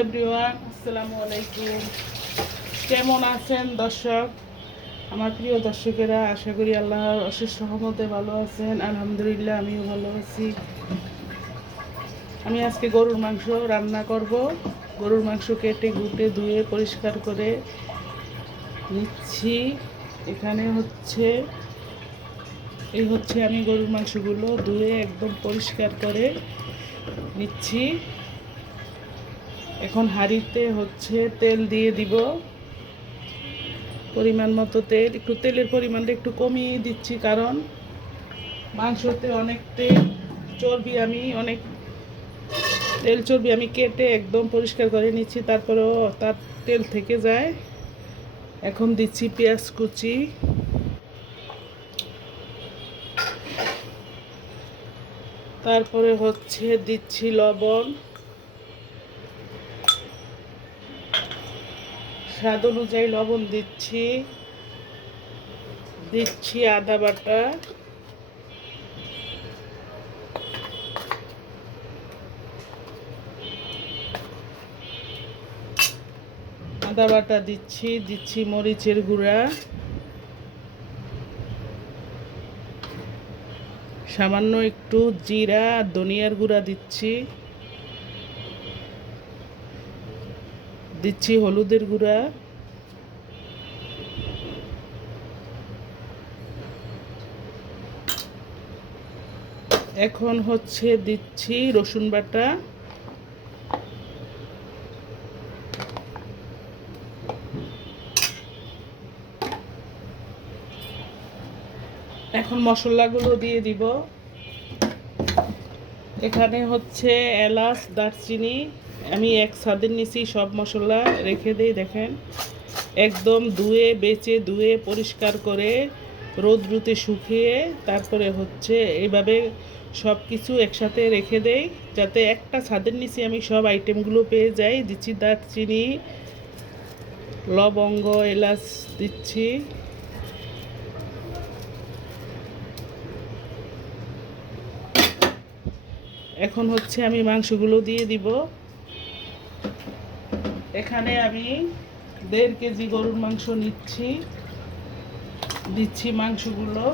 Everyone, আসসালামু আলাইকুম। কেমন আছেন দর্শক? আমার প্রিয় দর্শকেরা, আশা করি আল্লাহর অশেষ রহমতে ভালো আছেন। আলহামদুলিল্লাহ, আমিও ভালো আছি। আমি আজকে গরুর মাংস রান্না করব। গরুর মাংস কেটে কুটে ধুয়ে পরিষ্কার করে নিচ্ছি। এখানে আমি গরুর মাংসগুলো ধুয়ে একদম পরিষ্কার করে নিচ্ছি। এখন হাঁড়িতে তেল দিয়ে দিব, পরিমাণ মতো তেল। একটু তেলের পরিমাণটা একটু কমিয়ে দিচ্ছি, কারণ মাংসতে অনেক তেল চর্বি আমি কেটে একদম পরিষ্কার করে নিচ্ছি, তারপরেও তার তেল থেকে যায়। এখন দিচ্ছি পেঁয়াজ কুচি, তারপরে দিচ্ছি লবণ, স্বাদ অনুযায়ী লবণ দিচ্ছি আদা বাটা, দিচ্ছি মরিচের গুঁড়া, সামান্য একটু জিরা আর ধনিয়ার গুঁড়া দিচ্ছি হলুদের গুঁড়া, এখন দিচ্ছি রসুন বাটা, এখন মশলাগুলো দিয়ে দিব। এখানে এলাচ, দারচিনি আমি এক ছাদের নিচে সব মশলা রেখে দিই। দেখেন, একদম ধুয়ে পরিষ্কার করে রোদ্রুতে শুকিয়ে তারপরে এইভাবে সব কিছু একসাথে রেখে দেই, যাতে একটা ছাদের নিচে আমি সব আইটেমগুলো পেয়ে যাই। দিচ্ছি দারচিনি, লবঙ্গ, এলাচ দিচ্ছি। এখন আমি মাংসগুলো দিয়ে দিব। এখানে আমি 1.5 কেজি গরুর মাংস দিচ্ছি মাংসগুলো।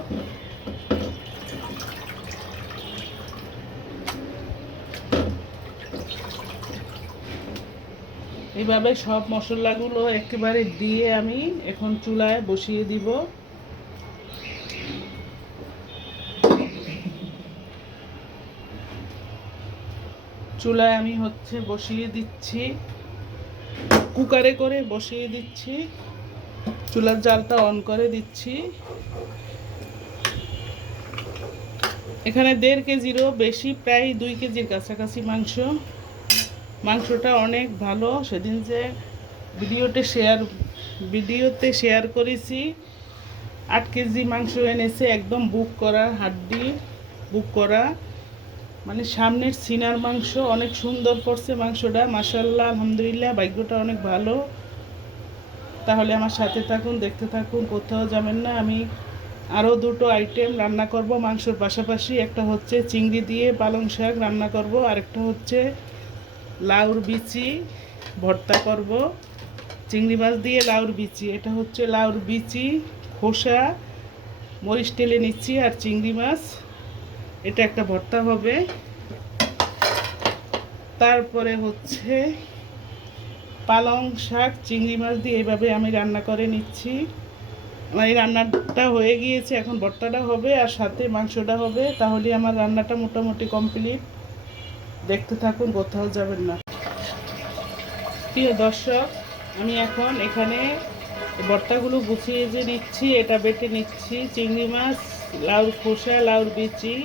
এইভাবে সব মশলাগুলো একেবারে দিয়ে আমি এখন চুলায় বসিয়ে দিব। চুলায় আমি বসিয়ে দিচ্ছি, কুকারে করে বসিয়ে দিচ্ছি। চুলার জালটা অন করে দিচ্ছি। এখানে 1.5 কেজিরও বেশি, প্রায় 2 কেজির কাছাকাছি মাংসটা অনেক ভালো। সেদিন যে ভিডিওতে শেয়ার করেছি, 8 কেজি মাংস এনেছে, একদম হাড্ডি বুক করা, মানে সামনের সিনার মাংস। অনেক সুন্দর করছে মাংসটা, মাশাআল্লাহ, আলহামদুলিল্লাহ। ভাগ্যটা অনেক ভালো। তাহলে আমার সাথে থাকুন, দেখতে থাকুন, কোথাও যাবেন না। আমি আরও 2টো আইটেম রান্না করব মাংসর পাশাপাশি। একটা চিংড়ি দিয়ে পালং শাক রান্না করব, আরেকটা লাউর বিচি ভর্তা করব। চিংড়ি মাছ দিয়ে লাউর বিচি, এটা লাউর বিচি, খোসা, মরিচ টেলে নিচ্ছি, আর চিংড়ি মাছ, এটা একটা ভর্তা হবে। তারপরে পালং শাক চিংড়ি মাছ দিয়ে এইভাবে আমি রান্না করে নিচ্ছি। আমার এই রান্নাটা হয়ে গিয়েছে, এখন ভর্তাটা হবে আর সাথে মাংসটা হবে। তাহলে আমার রান্নাটা মোটামুটি কমপ্লিট। দেখতে থাকুন, কোথাও যাবেন না। প্রিয় দর্শক, আমি এখন এখানে ভর্তাগুলো গুছিয়ে নিচ্ছি। এটা বেটে নিচ্ছি, চিংড়ি মাছ, লাউর খোসা, লাউর বিচি,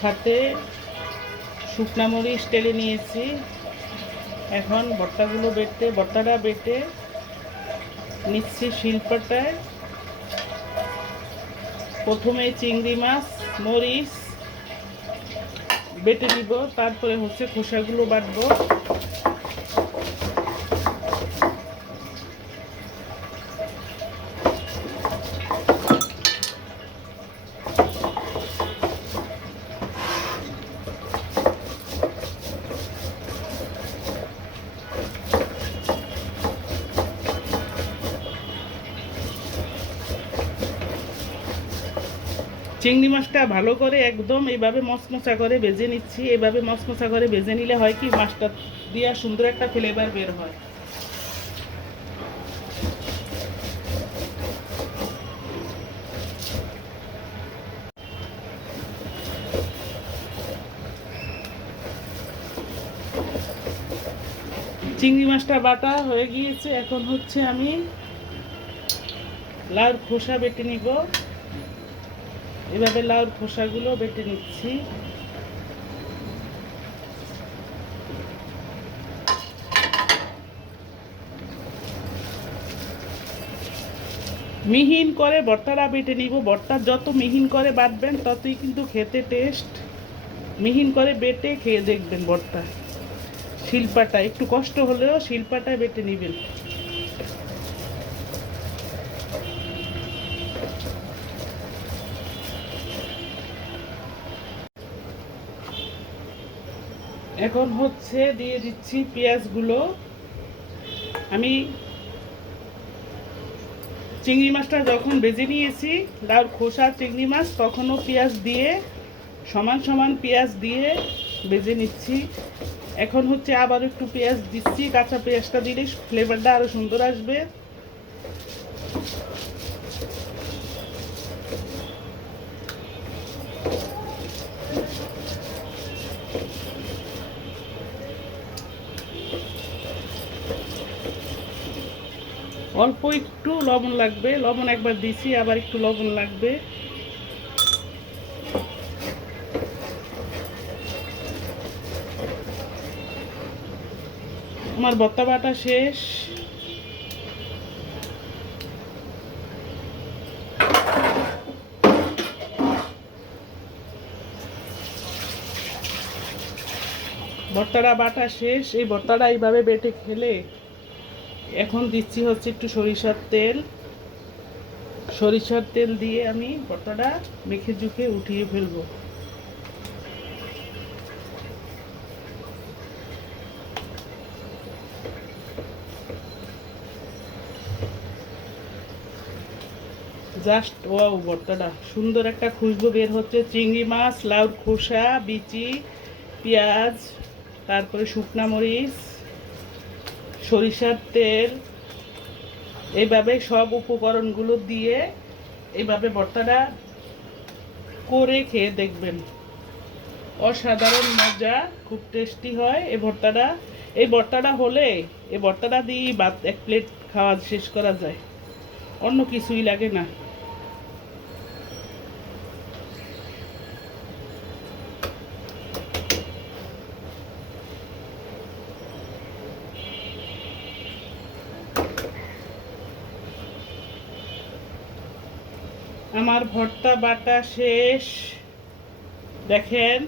সাথে শুকনা মরিচ টেলে নিয়েছি। এখন ভর্তাটা বেটে নিচ্ছি শিলপাটায়। প্রথমে চিংড়ি মাছ, মরিচ বেটে দিব, তারপরে খোসাগুলো বাটবো। চিংড়ি মাছটা ভালো করে একদম এইভাবে মচমচা করে ভেজে নিচ্ছি। এভাবে মচমচা করে ভেজে নিলে হয় কি মাছটা দিয়ে সুন্দর একটা ফ্লেভার বের হয়। চিংড়ি মাছটা বাটা হয়ে গিয়েছে, এখন হচ্ছে আমি লাউর খোসা বেটে নিব। এভাবে লাউর খোসাগুলো বেটে নিচ্ছি। মিহিন করে ভর্তাটা বেটে নিব। ভর্তা যত মিহিন করে বাটবেন ততই কিন্তু খেতে টেস্ট। মিহিন করে বেটে খেয়ে দেখবেন ভর্তা। শিলপাটা একটু কষ্ট হলেও শিলপাটায় বেটে নেবেন। এখন হচ্ছে দিয়ে দিচ্ছি পেঁয়াজগুলো। আমি চিংড়ি মাছটা যখন ভেজে নিয়েছি লাউর খোসা চিংড়ি মাছ, তখনও পেঁয়াজ দিয়ে সমান সমান পেঁয়াজ দিয়ে ভেজে নিচ্ছি। এখন হচ্ছে আবার একটু পেঁয়াজ দিচ্ছি। কাঁচা পেঁয়াজটা দিলে ফ্লেভারটা আরও সুন্দর আসবে। অল্প একটু লবণ লাগবে, লবণ একবার দিছি, আবার একটু লবণ লাগবে। আমার ভর্তা বাটা শেষ। ভর্তাটা বাটা শেষ। এই ভর্তাটা এইভাবে বেটে খেলে, এখন দিচ্ছি হচ্ছে একটু সরিষার তেল। সরিষার তেল দিয়ে আমি ভর্তাটা মেখে ঝুঁকে উঠিয়ে ফেলবো। জাস্ট ওয়াও, ভর্তাটা সুন্দর একটা খুশবু বের হচ্ছে। চিংড়ি মাছ, লাউর খোসা, বিচি, পেঁয়াজ, তারপরে শুকনা মরিচ, সরিষার তেল, এইভাবে সব উপকরণগুলো দিয়ে এইভাবে ভর্তাটা করে খেয়ে দেখবেন। অসাধারণ মজা, খুব টেস্টি হয় এই ভর্তাটা। এই ভর্তাটা হলে এই ভর্তাটা দিয়ে ভাত এক প্লেট খাওয়া শেষ করা যায়, অন্য কিছুই লাগে না। আমার ভর্তা বাটা শেষ। দেখেন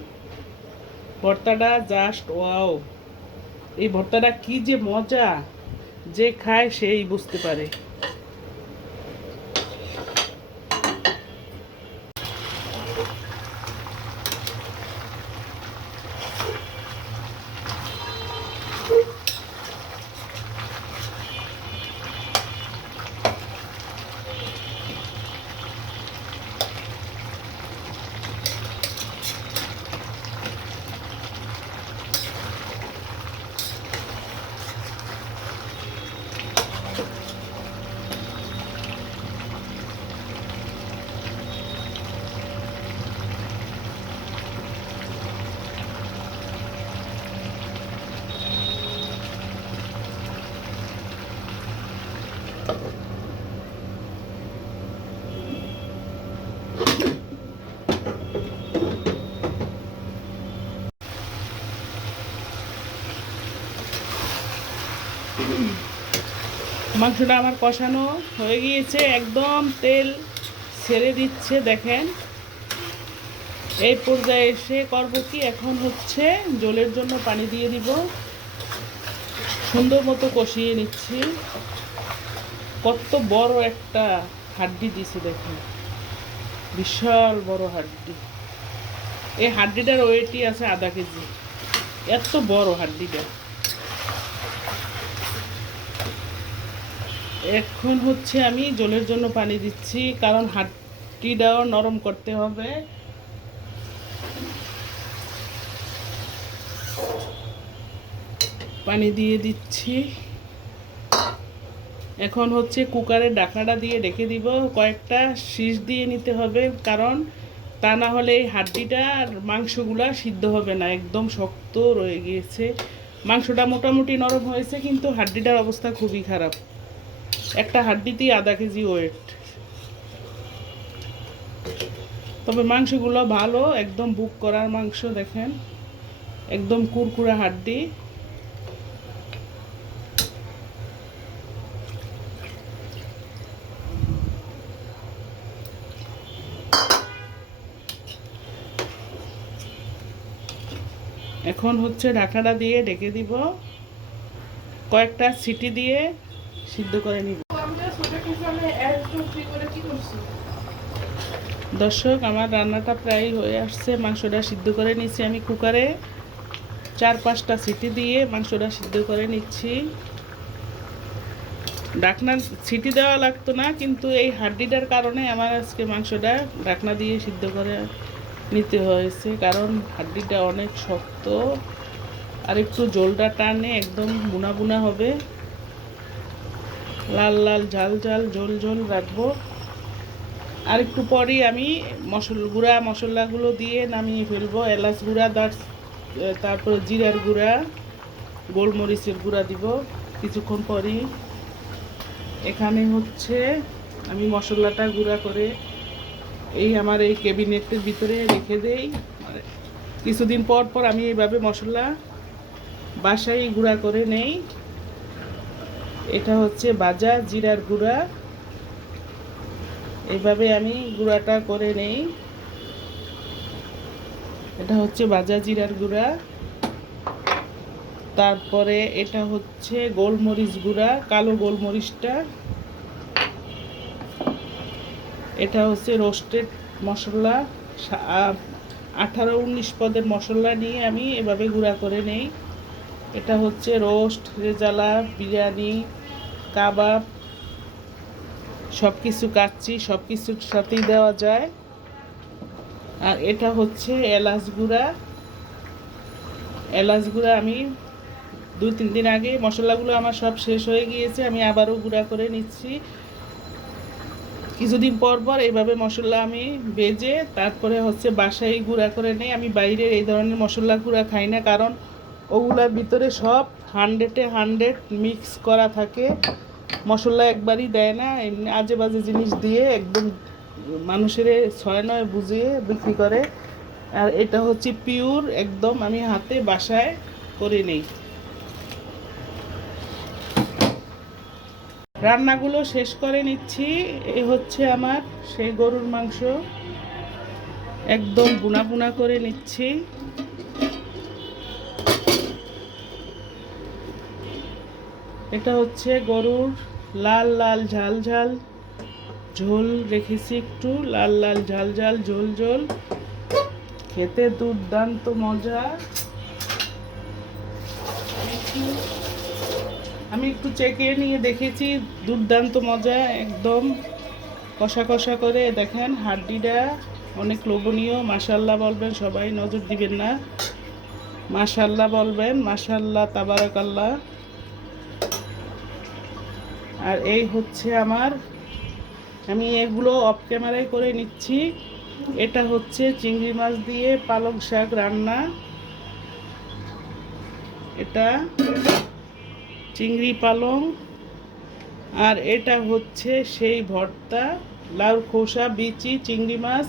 ভর্তাটা জাস্ট ওয়াও। এই ভর্তাটা কি যে মজা, যে খায় সেই বুঝতে পারে। মাংসটা আমার কষানো হয়ে গিয়েছে, একদম তেল ছেড়ে দিচ্ছে। দেখেন এই পর্যায়ে এসে করবো কি, এখন হচ্ছে ঝোলের জন্য পানি দিয়ে দিব। সুন্দর মতো কষিয়ে নিচ্ছি। কত বড় একটা হাড্ডি দিছে দেখেন, বিশাল বড় হাড্ডি। এই হাড্ডিটার ওয়েটই আছে আধা কেজি, এত বড় হাড্ডিটা। এখন হচ্ছে আমি ঝোলের জন্য পানি দিচ্ছি, কারণ হাড্ডিটাও নরম করতে হবে। পানি দিয়ে দিচ্ছি। এখন হচ্ছে কুকারের ঢাকনাটা দিয়ে ঢেকে দিব। কয়েকটা শীষ দিয়ে নিতে হবে, কারণ তা না হলে এই হাড্ডিটা আর মাংসগুলা সিদ্ধ হবে না, একদম শক্ত রয়ে গিয়েছে। মাংসটা মোটামুটি নরম হয়েছে, কিন্তু হাড্ডিটার অবস্থা খুবই খারাপ। একটা হাড্ডিতেই আধা কেজি ওয়েট। তবে মাংসগুলো ভালো, একদম বুক করার মাংস, দেখেন একদম কুরকুরা হাড্ডি। এখন হচ্ছে ঢাকনাটা দিয়ে ঢেকে দিব, কয়েকটা সিটি দিয়ে সিদ্ধ করে নিব। দর্শক, আমার রান্নাটা প্রায় হয়ে আসছে। মাংসটা সিদ্ধ করে নিচ্ছি আমি কুকারে, 4-5টা সিটি দিয়ে মাংসটা সিদ্ধ করে নিচ্ছি। ঢাকনা সিটি দেওয়া লাগতো না, কিন্তু এই হাড্ডিটার কারণে আমার আজকে মাংসটা ঢাকনা দিয়ে সিদ্ধ করে নিতে হয়েছে, কারণ হাড্ডিটা অনেক শক্ত। আর একটু ঝোলটা টানে, একদম বুনা বুনা হবে, লাল লাল ঝাল ঝাল ঝোল ঝোল রাখবো। আর একটু পরেই আমি গুঁড়া মশলাগুলো দিয়ে নামিয়ে ফেলবো। এলাচ গুঁড়া, তারপরে জিরার গুঁড়া, গোলমরিচের গুঁড়া দিব কিছুক্ষণ পরই। এখানে হচ্ছে আমি মশলাটা গুঁড়া করে এই আমার এই ক্যাবিনেটের ভিতরে রেখে দেই। কিছুদিন পর পর আমি এইভাবে মশলা বাসায় গুঁড়া করে নেই। এটা হচ্ছে ভাজা জিরার গুঁড়া, এইভাবে আমি গুঁড়াটা করে নেই। এটা হচ্ছে ভাজা জিরার গুঁড়া। তারপরে এটা হচ্ছে গোলমরিচ গুঁড়া, কালো গোলমরিচটা। এটা হচ্ছে রোস্টেড মশলা, 18-19 পদের মশলা নিয়ে আমি এভাবে গুঁড়া করে নেই। এটা হচ্ছে রোস্ট, রেজালা, বিরিয়ানি, কাবাব, সব কিছু কাচ্চি, সব কিছুর সাথেই দেওয়া যায়। আর এটা হচ্ছে এলাচ গুঁড়া। এলাচ গুঁড়া আমি 2-3 দিন আগে, মশলাগুলো আমার সব শেষ হয়ে গিয়েছে, আমি আবারও গুঁড়া করে নিচ্ছি। কিছুদিন পর পর এইভাবে মশলা আমি ভেজে তারপরে হচ্ছে বাসায় গুঁড়া করে নেই। আমি বাইরের এই ধরনের মশলা গুঁড়া খাই না, কারণ ওগুলার ভিতরে সব 100-100 মিক্স করা থাকে। মশলা একবারই দেয় না, এমনি আজে বাজে জিনিস দিয়ে একদম মানুষের 6-9 বুঝিয়ে বিক্রি করে। আর এটা হচ্ছে পিওর, একদম আমি হাতে বাসায় করে নেই। রান্নাগুলো শেষ করে নিচ্ছি। এই হচ্ছে আমার সেই গরুর মাংস, একদম বুনা বুনা করে নিচ্ছি। এটা হচ্ছে গরুর লাল লাল ঝাল ঝাল ঝোল রেখেছি, একটু লাল লাল ঝাল ঝাল ঝোল ঝোল, খেতে দুর্দান্ত মজা। আমি একটু চেকে নিয়ে দেখেছি, দুর্দান্ত মজা, একদম কষা কষা করে। দেখেন হাড্ডিটা অনেক লোভনীয়। মাশাল্লাহ বলবেন সবাই, নজর দিবেন না। মাশাল্লাহ বলবেন, মাশাল্লাহ, তাবারাকাল্লাহ। আর এই হচ্ছে আমার, আমি এগুলো অফ ক্যামেরায় করে নিচ্ছি। এটা হচ্ছে চিংড়ি মাছ দিয়ে পালং শাক রান্না। এটা চিংড়ি পালং। আর এটা হচ্ছে সেই ভর্তা, লাউ খোসা বিচি চিংড়ি মাছ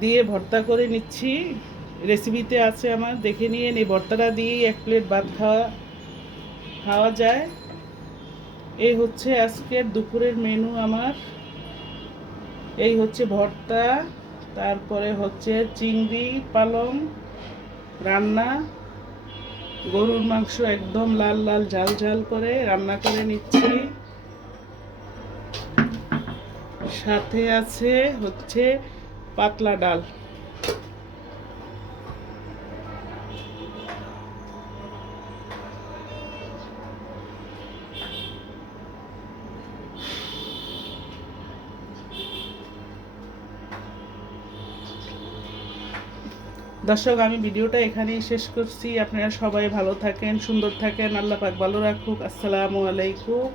দিয়ে ভর্তা করে নিচ্ছি। রেসিপিতে আছে আমার, দেখে নিয়ে এই ভর্তাটা দিয়েই 1 প্লেট ভাত খাওয়া যায়। এই হচ্ছে আজকের দুপুরের মেনু আমার। এই হচ্ছে ভর্তা, তারপরে হচ্ছে চিংড়ি পালং রান্না, গরুর মাংস একদম লাল লাল ঝাল ঝাল করে রান্না করে নিচ্ছি। সাথে আছে হচ্ছে পাতলা ডাল। দর্শক, আমি ভিডিওটা এখানেই শেষ করছি। আপনারা সবাই ভালো থাকেন, সুন্দর থাকেন, আল্লাহ পাক ভালো রাখুক। আসসালামু আলাইকুম।